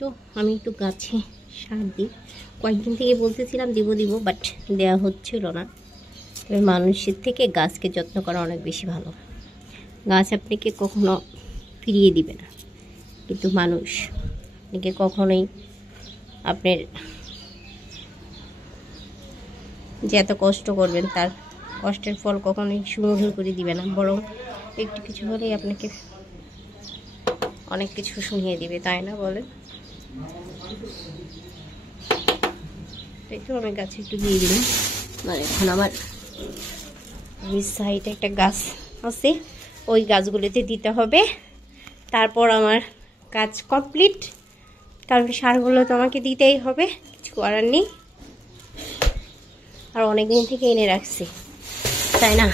তো আমি একটু গাছে সার দিই, কয়েকদিন থেকে বলতেছিলাম দিব দিব, বাট দেওয়া হচ্ছিল না। তবে মানুষের থেকে গাছকে যত্ন করা অনেক বেশি ভালো। গাছ আপনাকে কখনো ফিরিয়ে দিবে না, কিন্তু মানুষ আপনাকে কখনোই আপনার যে এত কষ্ট করবেন তার কষ্টের ফল কখনোই সুমধুর করে দিবে না, বরং একটু কিছু হলেই আপনাকে অনেক কিছু শুনিয়ে দিবে, তাই না বলেন? তাই তো আমি গাছে একটু দিয়ে দিলাম। মানে এখন আমার সাইডে একটা গাছ আছে, ওই গাছগুলোতে দিতে হবে, তারপর আমার কাজ কমপ্লিট। কারণ সারগুলো তো আমাকে দিতেই হবে, কিছু করার নেই। আর অনেক দিন থেকে এনে রাখছি, তাই না?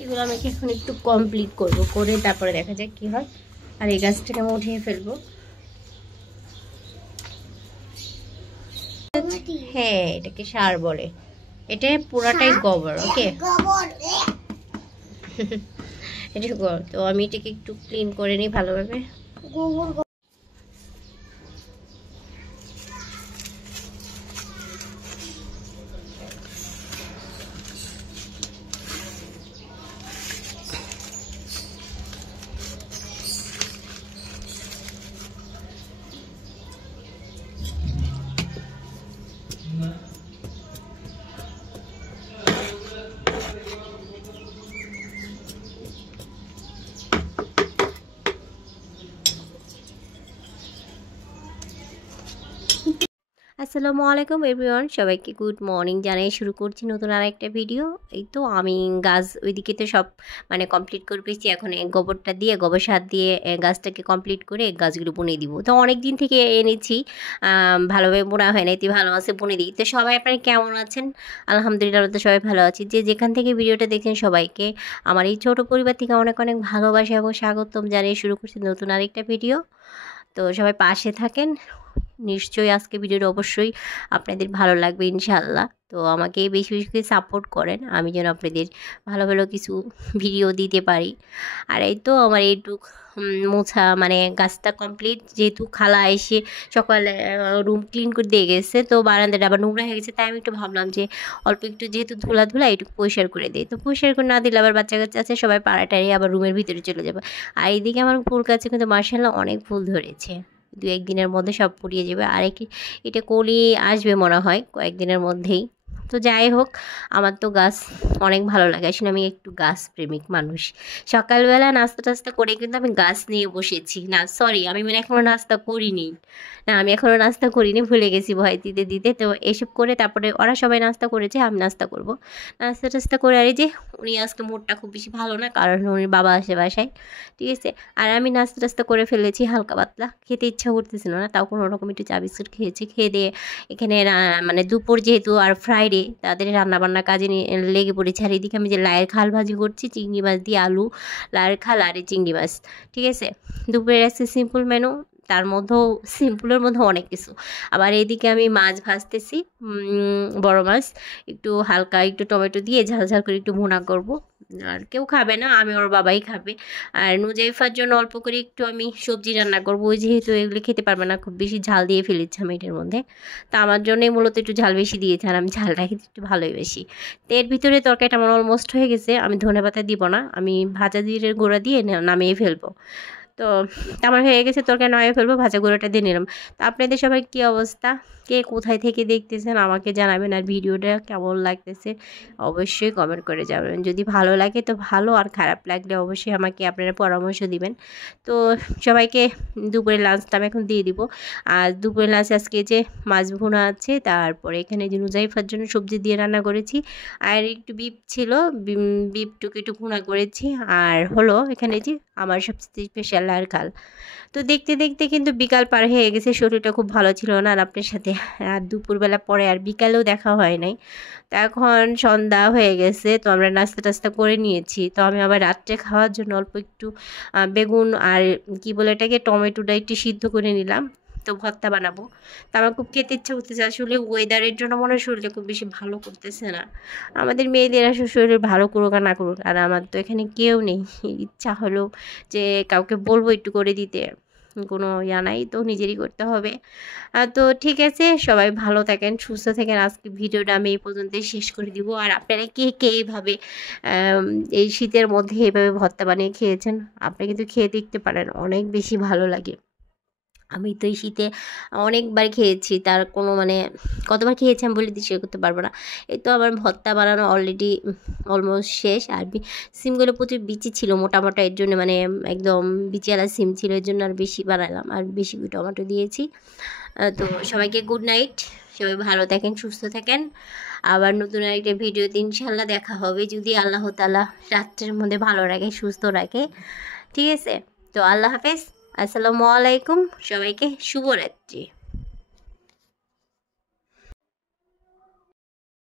এগুলো আমাকে এখন একটু কমপ্লিট করবো, করে তারপরে দেখা যাক কি হয়। আর এই গাছটাকে আমি উঠিয়ে ফেলবো। হ্যাঁ, এটাকে সার বলে। এটা পুরাটাই গোবর। ওকে, এটা গোবর। তো আমি এটাকে একটু ক্লিন করে নিই ভালোভাবে। আসসালামু আলাইকুম এভরিওয়ান, সবাইকে গুড মর্নিং জানাই শুরু করছি নতুন আর একটা ভিডিও। এই তো আমি গাছ ওইদিকে তো সব মানে কমপ্লিট করে পেয়েছি। এখন গোবরটা দিয়ে, গোবর সার দিয়ে গাছটাকে কমপ্লিট করে গাছগুলো বুনে দিব। তো অনেক দিন থেকে এনেছি, ভালোভাবে বোনা হয় না, এতে ভালো আছে বুনে দিই। তো সবাই আপনারা কেমন আছেন? আলহামদুলিল্লাহ, তো সবাই ভালো আছি। যে যেখান থেকে ভিডিওটা দেখছেন সবাইকে আমার এই ছোটো পরিবার থেকে অনেক অনেক ভালোবাসা এবং স্বাগতম জানিয়ে শুরু করছি নতুন আরেকটা ভিডিও। তো সবাই পাশে থাকেন, নিশ্চয়ই আজকে ভিডিওটা অবশ্যই আপনাদের ভালো লাগবে ইনশাআল্লাহ। তো আমাকে বেশি বেশি করে সাপোর্ট করেন, আমি যেন আপনাদের ভালো ভালো কিছু ভিডিও দিতে পারি। আর এই তো আমার এইটুক মোছা মানে গাছটা কমপ্লিট। যেহেতু খালা এসে সকালে রুম ক্লিন করে দিয়ে গেছে, তো বারান্দাটা আবার নোংরা হয়ে গেছে, তাই আমি একটু ভাবলাম যে অল্প একটু যেহেতু ধুলা ধুলা একটু পরিষ্কার করে দিই। তো পরিষ্কার করে না দিলে আবার বাচ্চা কাচ্চা আছে, সবাই পাড়াটাড়ি আবার রুমের ভিতরে চলে যাবে। আর এইদিকে আমার ফুল গাছে কিন্তু মার্শাল্লাহ অনেক ফুল ধরেছে, দু একদিনের মধ্যে সব ফুরিয়ে যাবে। আর এটা কলি আসবে মনে হয় কয়েকদিনের মধ্যেই। তো যাই হোক, আমার তো গাছ অনেক ভালো লাগে, আসলে আমি একটু গাছ প্রেমিক মানুষ। সকালবেলা নাস্তা টাস্তা করে কিন্তু আমি গাছ নিয়ে বসেছি। না সরি, আমি মানে এখনও নাস্তা করিনি। না, আমি এখনও নাস্তা করিনি, ভুলে গেছি ভয় দিতে দিতে। তো এসব করে তারপরে ওরা সবাই নাস্তা করেছে, আমি নাস্তা করব। নাস্তা টাস্তা করে আর এই যে উনি আজকে মুডটা খুব বেশি ভালো না, কারণ উনি বাবা আসে বাসায়, ঠিক আছে। আর আমি নাস্তা টাস্তা করে ফেলেছি হালকা পাতলা, খেতে ইচ্ছা করতেছিল না, তাও কোনো রকম একটু চা বিস্কুট খেয়েছি। খেয়ে দিয়ে এখানে মানে দুপুর যেহেতু আর ফ্রাইডে, তাদের রান্নাবান্না কাজে লেগে পড়েছে। আর এদিকে আমি যে লায়ের খাল ভাজি করছি, চিংড়ি মাছ দিয়ে আলু, লায়ের খাল আর চিংড়ি মাছ, ঠিক আছে। দুপুরের আছে সিম্পল মেনু, তার মধ্যেও সিম্পলের মধ্যে অনেক কিছু। আবার এইদিকে আমি মাছ ভাজতেছি, বড় মাছ, একটু হালকা একটু টমেটো দিয়ে ঝাল ঝাল করে একটু ভুনা করব। আর কেউ খাবে না, আমি ওর বাবাই খাবে। আর নুজাইফার জন্য অল্প করে একটু আমি সবজি রান্না করবো, ওই যেহেতু এগুলো খেতে পারবে না, খুব বেশি ঝাল দিয়ে ফেলেছি আমি এটার মধ্যে। তা আমার জন্যই মূলত একটু ঝাল বেশি দিয়েছে, আর আমি ঝালটা খেতে একটু ভালোই বেশি। তো এর ভিতরে তরকারিটা আমার অলমোস্ট হয়ে গেছে, আমি ধনেপাতা দিব না, আমি ভাজা জিরের গুঁড়া দিয়ে নামিয়ে ফেলবো। তো আমার হয়ে গেছে, তরকারি নামিয়ে ফেলবো, ভাজা গুঁড়োটা দিয়ে নিলাম। তো আপনাদের সবাই কী অবস্থা, কে কোথায় থেকে দেখতেছেন আমাকে জানাবেন। আর ভিডিওটা কেমন লাগতেছে অবশ্যই কমেন্ট করে যাবেন। যদি ভালো লাগে তো ভালো, আর খারাপ লাগলে অবশ্যই আমাকে আপনারা পরামর্শ দিবেন। তো সবাইকে দুপুরের লাঞ্চটা আমি এখন দিয়ে দিব। আর দুপুরের লাঞ্চ আজকে যে মাছ ভুনা আছে, তারপরে এখানে যে নুজাইফার জন্য সবজি দিয়ে রান্না করেছি, আর একটু বিপ ছিল, বিপটুকু একটু ভুনা করেছি। আর হলো এখানে যে আমার সবচেয়ে স্পেশাল লায়ের খাল। তো দেখতে দেখতে কিন্তু বিকাল পার হয়ে গেছে, শরীরটা খুব ভালো ছিল না। আর আপনার সাথে আর দুপুরবেলা পরে আর বিকালেও দেখা হয় নাই। তো এখন সন্ধ্যা হয়ে গেছে, তো আমরা নাস্তা টাস্তা করে নিয়েছি। তো আমি আবার রাত্রে খাওয়ার জন্য অল্প একটু বেগুন আর কি বলে এটাকে, টমেটোটা একটু সিদ্ধ করে নিলাম, তো ভর্তা বানাবো। তো আমার খুব খেতে ইচ্ছা করতেছে, আসলে ওয়েদারের জন্য মনে হয় শরীরটা খুব বেশি ভালো করতেছে না। আমাদের মেয়েদের আসলে শরীর ভালো করুক আর না করুক, আর আমার তো এখানে কেউ নেই। ইচ্ছা হলো যে কাউকে বলবো একটু করে দিতে, কোনো ইয়া নাই, তো নিজেরই করতে হবে। তো ঠিক আছে, সবাই ভালো থাকেন, সুস্থ থাকেন। আজকে ভিডিওটা আমি এই পর্যন্তই শেষ করে দিব। আর আপনারা কে কে এইভাবে এই শীতের মধ্যে এভাবে ভর্তা বানিয়ে খেয়েছেন, আপনি কিন্তু খেয়ে দেখতে পারেন, অনেক বেশি ভালো লাগে। আমি তো এই শীতে অনেকবার খেয়েছি, তার কোনো মানে কতবার খেয়েছি আমি বলে শেয়ার করতে পারবো না। এই তো আমার ভর্তা বানানো অলরেডি অলমোস্ট শেষ। আর সিমগুলো প্রচুর বিচি ছিল মোটা মোটা, এর জন্য মানে একদম বিচিওয়ালা সিম ছিল, এর জন্য আর বেশি বানালাম, আর বেশি টমেটো দিয়েছি। তো সবাইকে গুড নাইট, সবাই ভালো থাকেন, সুস্থ থাকেন। আবার নতুন একটা ভিডিওতে ইনশাল্লাহ দেখা হবে, যদি আল্লাহ তাআলা রাত্রের মধ্যে ভালো রাখে, সুস্থ রাখে। ঠিক আছে, তো আল্লাহ হাফেজ, আসসালামু আলাইকুম, সবাইকে শুভরাত্রি।